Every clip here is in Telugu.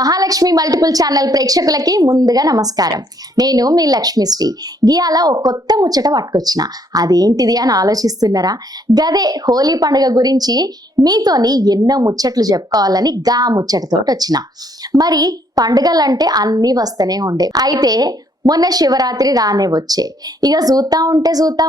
మహాలక్ష్మి మల్టిపుల్ ఛానల్ ప్రేక్షకులకి ముందుగా నమస్కారం. నేను మీ లక్ష్మిశ్రీ. గియాల ఒక కొత్త ముచ్చట పట్టుకొచ్చిన. అదేంటిది అని ఆలోచిస్తున్నారా? గదే హోలీ పండుగ గురించి మీతోని ఎన్నో ముచ్చట్లు చెప్పుకోవాలని గా ముచ్చటతోటి వచ్చిన. మరి పండుగలంటే అన్ని వస్తూనే ఉండే. అయితే మొన్న శివరాత్రి రానే వచ్చే, ఇక చూతా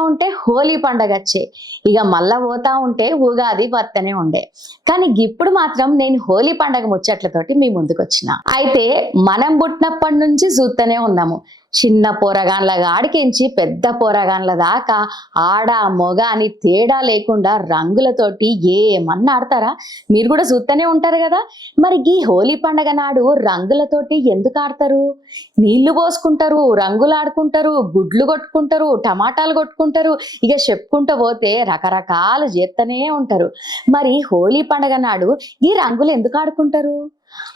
ఉంటే హోలీ పండగ వచ్చే, ఇక మళ్ళా పోతా ఉంటే ఉగాది వస్తనే ఉండే. కానీ ఇప్పుడు మాత్రం నేను హోలీ పండగ ముచ్చట్లతోటి మీ ముందుకు వచ్చిన. అయితే మనం పుట్టినప్పటి నుంచి చూస్తూనే ఉన్నాము, చిన్న పోరగాన్ల గాడికించి పెద్ద పోరగాన్ల దాకా ఆడ మొగ అని తేడా లేకుండా రంగులతోటి ఏమన్నా ఆడతారా? మీరు కూడా చూస్తూనే ఉంటారు కదా. మరి ఈ హోలీ పండగ నాడు రంగులతోటి ఎందుకు ఆడతారు? నీళ్లు పోసుకుంటారు, రంగులు ఆడుకుంటారు, గుడ్లు కొట్టుకుంటారు, టమాటాలు కొట్టుకుంటారు, ఇక చెప్పుకుంటూ పోతే రకరకాలు చేస్తూనే ఉంటారు. మరి హోలీ పండగ నాడు ఈ రంగులు ఎందుకు ఆడుకుంటారు?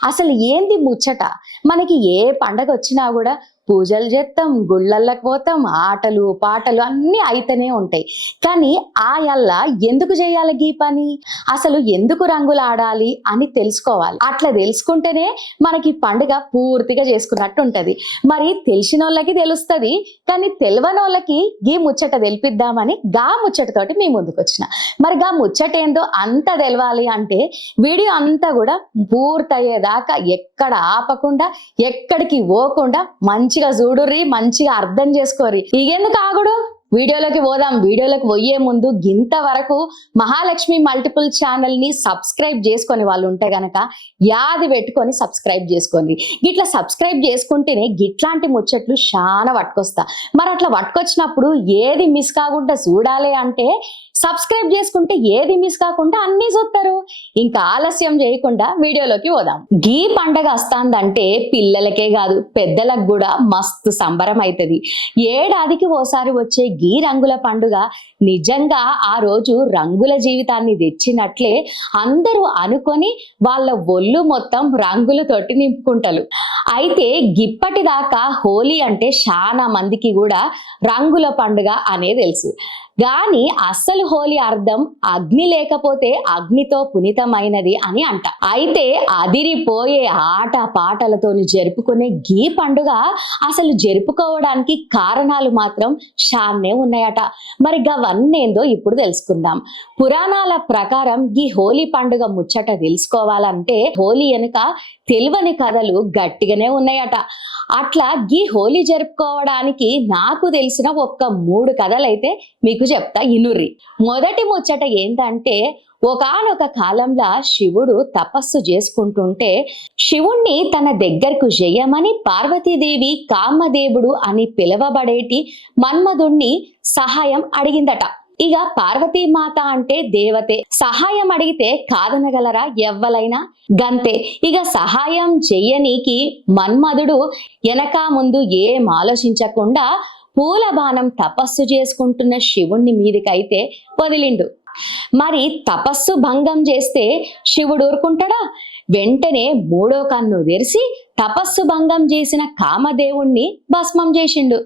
అసలు ఏంది ముచ్చట? మనకి ఏ పండగ వచ్చినా కూడా పూజలు చేస్తాం, గుళ్ళల్లోకి పోతాం, ఆటలు పాటలు అన్నీ అయితేనే ఉంటాయి. కానీ ఆయల్లా ఎందుకు చేయాలి గీ పని? అసలు ఎందుకు రంగులు ఆడాలి అని తెలుసుకోవాలి. అట్లా తెలుసుకుంటేనే మనకి పండుగ పూర్తిగా చేసుకున్నట్టు ఉంటది. మరి తెలిసిన వాళ్ళకి తెలుస్తుంది, కానీ తెలియని వాళ్ళకి గీ ముచ్చట తెలిపిద్దామని గా ముచ్చటతోటి మీ ముందుకు వచ్చిన. మరి గా ముచ్చట ఏందో అంత తెలవాలి అంటే వీడియో అంతా కూడా పూర్తయ్యేదాకా ఎక్కడ ఆపకుండా ఎక్కడికి పోకుండా మంచిగా చూడుర్రి, మంచిగా అర్థం చేసుకోరి. ఇగెందుకు ఆగుడు, వీడియోలోకి పోదాం. వీడియోలోకి పోయే ముందు గింత వరకు మహాలక్ష్మి మల్టిపుల్ ఛానల్ ని సబ్స్క్రైబ్ చేసుకొని వాళ్ళు ఉంటే గనక యాది పెట్టుకొని సబ్స్క్రైబ్ చేసుకోండి. గిట్లా సబ్స్క్రైబ్ చేసుకుంటేనే గిట్లాంటి ముచ్చట్లు చాలా పట్టుకొస్తా. మరి అట్లా పట్టుకొచ్చినప్పుడు ఏది మిస్ కాకుండా చూడాలి అంటే సబ్స్క్రైబ్ చేసుకుంటే ఏది మిస్ కాకుండా అన్ని చూస్తారు. ఇంకా ఆలస్యం చేయకుండా వీడియోలోకి పోదాం. గీ పండగ వస్తాందంటే పిల్లలకే కాదు పెద్దలకు కూడా మస్తు సంబరం అవుతుంది. ఏడాదికి ఓసారి వచ్చే గీ రంగుల పండుగ నిజంగా ఆ రోజు రంగుల జీవితాన్ని తెచ్చినట్లే అందరూ అనుకొని వాళ్ళ ఒళ్ళు మొత్తం రంగులతోటి నింపుకుంటారు. అయితే గిప్పటిదాకా హోలీ అంటే చాలా మందికి కూడా రంగుల పండుగ అనే తెలుసు. కానీ అస్సలు హోలీ అర్థం అగ్ని లేకపోతే అగ్నితో పునీతమైనది అని అంట. అయితే అదిరిపోయే ఆట పాటలతోని జరుపుకునే గీ పండుగ అసలు జరుపుకోవడానికి కారణాలు మాత్రం షాన్నే ఉన్నాయట. మరి గవన్నేందో ఇప్పుడు తెలుసుకుందాం. పురాణాల ప్రకారం ఈ హోలీ పండుగ ముచ్చట తెలుసుకోవాలంటే హోలీ వెనుక తెలియని కథలు గట్టిగానే ఉన్నాయట. అట్లా ఈ హోలీ జరుపుకోవడానికి నాకు తెలిసిన ఒక్క 3 కథలైతే మీకు చెప్తా, ఇనుర్రి. మొదటి ముచ్చట ఏంటంటే, ఒకానొక కాలంలో శివుడు తపస్సు చేసుకుంటుంటే శివుణ్ణి తన దగ్గరకు చేయమని పార్వతీదేవి కామదేవుడు అని పిలువబడేటి మన్మధుణ్ణి సహాయం అడిగిందట. ఇక పార్వతీమాత అంటే దేవతే, సహాయం అడిగితే కాదనగలరా ఎవ్వలైనా? గంతే. ఇక సహాయం చెయ్యనీకి మన్మధుడు వెనక ముందు ఏం ఆలోచించకుండా పూల బాణం తపస్సు చేసుకుంటున్న శివుణ్ణి మీదికైతే వదిలిండు. మరి తపస్సు భంగం చేస్తే శివుడు ఊరుకుంటాడా? వెంటనే 3వ కన్ను తెరిచి తపస్సు భంగం చేసిన కామదేవుణ్ణి భస్మం చేసిండు.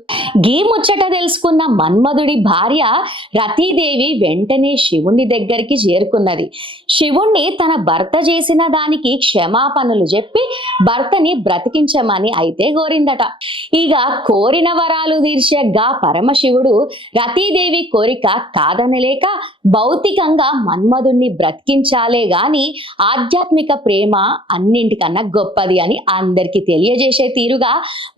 గీ ముచ్చట తెలుసుకున్న మన్మధుడి భార్య రతీదేవి వెంటనే శివుని దగ్గరికి చేరుకున్నది. శివుణ్ణి తన భర్త చేసిన దానికి క్షమాపణలు చెప్పి భర్తని బ్రతికించమని అయితే కోరిందట. ఇక కోరిన వరాలు తీర్చే గా పరమశివుడు రతీదేవి కోరిక కాదనలేక భౌతికంగా మన్మధుణ్ణి బ్రతికించాలే గాని ఆధ్యాత్మిక ప్రేమ అన్నింటికన్నా గొప్పది అని అందరికి తెలియజేసే తీరుగా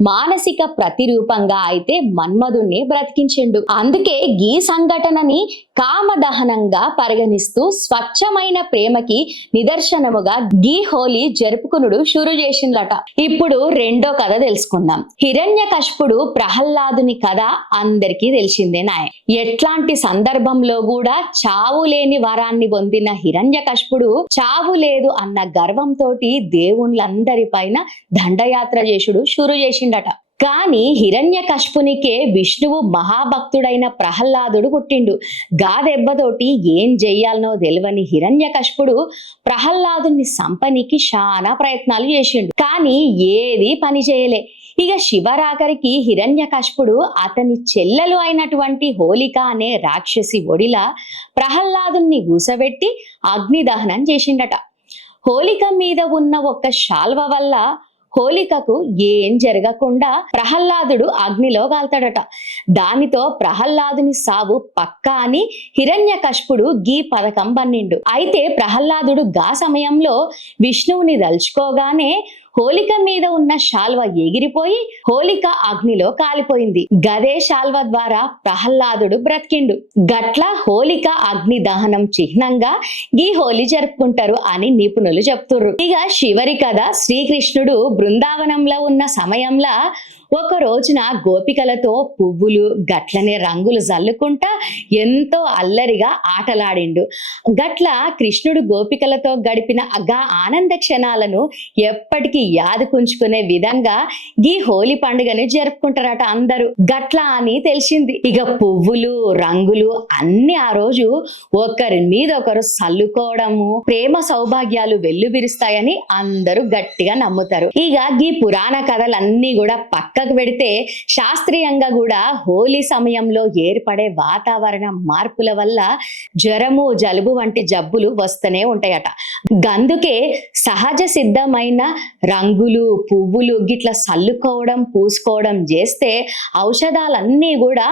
మానసిక ప్రతిరూపంగా అయితే మన్మధుణ్ణి బ్రతికించిండు. అందుకే గీ సంఘటనని కామదహనంగా పరిగణిస్తూ స్వచ్ఛమైన ప్రేమకి నిదర్శనముగా గీ హోలీ జరుపుకునుడు షురు చేసిందట. ఇప్పుడు రెండో కథ తెలుసుకుందాం. హిరణ్యకశిపుడు ప్రహ్లాదుని కథ అందరికీ తెలిసిందే నాయ. ఎట్లాంటి సందర్భంలో కూడా చావు లేని వరాన్ని పొందిన హిరణ్యకశిపుడు చావు లేదు అన్న గర్వంతో దేవుళ్ళందరి పైన దండయాత్ర చేసుడు షురు చేసిండట. కానీ హిరణ్యకశిపునికే విష్ణువు మహాభక్తుడైన ప్రహ్లాదుడు పుట్టిండు. గాదెబ్బతోటి ఏం చెయ్యాలనో తెలియని హిరణ్యకశిపుడు ప్రహ్లాదుని సంపనికి చాలా ప్రయత్నాలు చేసిండు. కానీ ఏది పని చేయలే. ఇక శివరాకరికి హిరణ్యకశిపుడు అతని చెల్లెలు అయినటువంటి హోలిక అనే రాక్షసి ఒడిలా ప్రహ్లాదుని గూసబెట్టి అగ్నిదహనం చేసిండట. హోలిక మీద ఉన్న ఒక శాల్వ వల్ల హోలికకు ఏం జరగకుండా ప్రహ్లాదుడు అగ్నిలో కాల్తాడట. దానితో ప్రహ్లాదుని సావు పక్కా అని హిరణ్యకశిపుడు గీ పథకం పన్నిండు. అయితే ప్రహ్లాదుడు గా సమయంలో విష్ణువుని దలుచుకోగానే హోలిక మీద ఉన్న శాల్వ ఎగిరిపోయి హోలిక అగ్నిలో కాలిపోయింది. గదే శాల్వ ద్వారా ప్రహ్లాదుడు బ్రతికిండు. గట్ల హోలిక అగ్ని దహనం చిహ్నంగా ఈ హోలీ జరుపుకుంటారు అని నిపుణులు చెప్తుర్రు. ఇక చివరి కథ, శ్రీకృష్ణుడు బృందావనంలో ఉన్న సమయంలో ఒక రోజున గోపికలతో పువ్వులు గట్లనే రంగులు జల్లుకుంటా ఎంతో అల్లరిగా ఆటలాడిండు. గట్ల కృష్ణుడు గోపికలతో గడిపిన గా ఆనంద క్షణాలను ఎప్పటికీ యాదుకుంచుకునే విధంగా ఈ హోలీ పండుగని జరుపుకుంటారట అందరూ. గట్ల అని తెలిసింది. ఇక పువ్వులు రంగులు అన్ని ఆ రోజు ఒకరి మీద ఒకరు సల్లుకోవడము, ప్రేమ సౌభాగ్యాలు వెల్లువిరుస్తాయని అందరూ గట్టిగా నమ్ముతారు. ఇక ఈ పురాణ కథలన్నీ కూడా పక్కకు పెడితే శాస్త్రీయంగా కూడా హోలీ సమయంలో ఏర్పడే వాతావరణ మార్పుల వల్ల జ్వరము జలుబు వంటి జబ్బులు వస్తూనే ఉంటాయట. గందుకే సహజ సిద్ధమైన రంగులు పువ్వులు గిట్లా సల్లుకోవడం పూసుకోవడం చేస్తే ఔషధాలన్నీ కూడా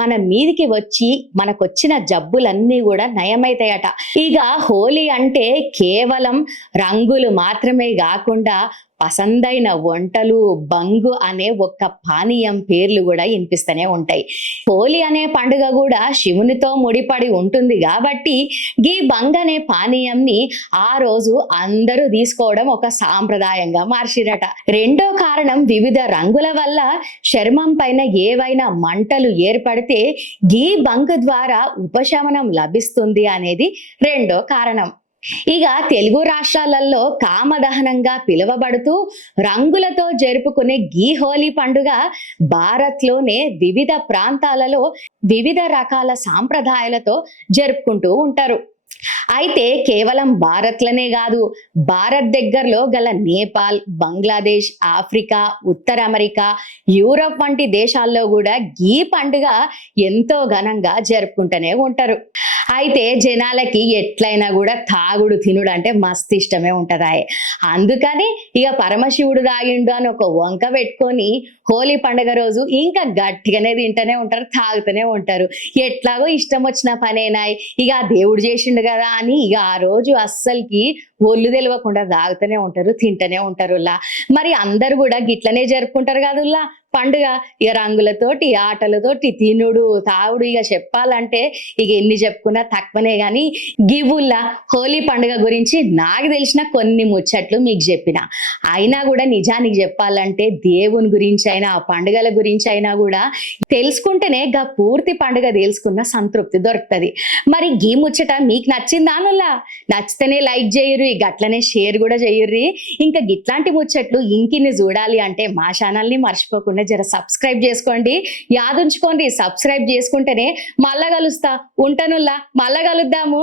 మన మీదికి వచ్చి మనకొచ్చిన జబ్బులన్నీ కూడా నయమైతాయట. ఇక హోలీ అంటే కేవలం రంగులు మాత్రమే కాకుండా పసందైన వంటలు, బంగు అనే ఒక్క పానీయం పేర్లు కూడా వినిపిస్తూనే ఉంటాయి. హోలీ అనే పండుగ కూడా శివునితో ముడిపడి ఉంటుంది కాబట్టి గీ బంగ్ అనే పానీయంని ఆ రోజు అందరూ తీసుకోవడం ఒక సాంప్రదాయంగా మార్చిరట. రెండో కారణం, వివిధ రంగుల వల్ల చర్మం పైన ఏవైనా మంటలు ఏర్పడితే గీ బంగ్ ద్వారా ఉపశమనం లభిస్తుంది అనేది రెండో కారణం. ఇక తెలుగు రాష్ట్రాలలో కామదహనంగా పిలువబడుతూ రంగులతో జరుపుకునే గీ హోలీ పండుగ భారత్లోనే వివిధ ప్రాంతాలలో వివిధ రకాల సాంప్రదాయాలతో జరుపుకుంటూ ఉంటారు. అయితే కేవలం భారత్లనే కాదు, భారత్ దగ్గరలో గల నేపాల్, బంగ్లాదేశ్, ఆఫ్రికా, ఉత్తర అమెరికా, యూరప్ వంటి దేశాల్లో కూడా ఈ పండుగ ఎంతో ఘనంగా జరుపుకుంటూనే ఉంటారు. అయితే జనాలకి ఎట్లయినా కూడా తాగుడు తినుడు అంటే మస్తు ఇష్టమే ఉంటదాయే. అందుకని ఇక పరమశివుడు తాగిండు అని ఒక వంక పెట్టుకొని హోలీ పండుగ రోజు ఇంకా గట్టిగానే తింటూనే ఉంటారు, తాగుతూనే ఉంటారు. ఎట్లాగో ఇష్టం వచ్చిన పనేనాయి, ఇక ఆ దేవుడు చేసిండు కదా అని ఇక ఆ రోజు అస్సలకి ఒళ్ళు తెలియకుండా తాగుతూనే ఉంటారు, తింటూనే ఉంటారు. మరి అందరు కూడా గిట్లనే జరుపుకుంటారు కదుల్లా పండుగ. ఇక రంగులతోటి ఆటలతోటి తినుడు తాగుడు ఇక చెప్పాలంటే ఇక ఎన్ని చెప్పుకున్నా తక్కువనే. గాని గివుల్లా హోలీ పండుగ గురించి నాకు తెలిసిన కొన్ని ముచ్చట్లు మీకు చెప్పిన. అయినా కూడా నిజానికి చెప్పాలంటే దేవుని గురించి అయినా పండుగల గురించి అయినా కూడా తెలుసుకుంటేనే గా పూర్తి పండుగ తెలుసుకున్న సంతృప్తి దొరుకుతుంది. మరి గీ ముచ్చట మీకు నచ్చిందా? నచ్చితేనే లైక్ చేయరు, గట్లనే షేర్ కూడా చేయర్రి. ఇంకా గిట్లాంటి ముచ్చట్లు ఇంకిన్ని చూడాలి అంటే మా ఛానల్ని మర్చిపోకుండా జర సబ్స్క్రైబ్ చేసుకోండి. యాదుంచుకోండి, సబ్స్క్రైబ్ చేసుకుంటేనే మళ్ళా కలుస్తా. ఉంటానుల్లా, మళ్ళా కలుద్దాము.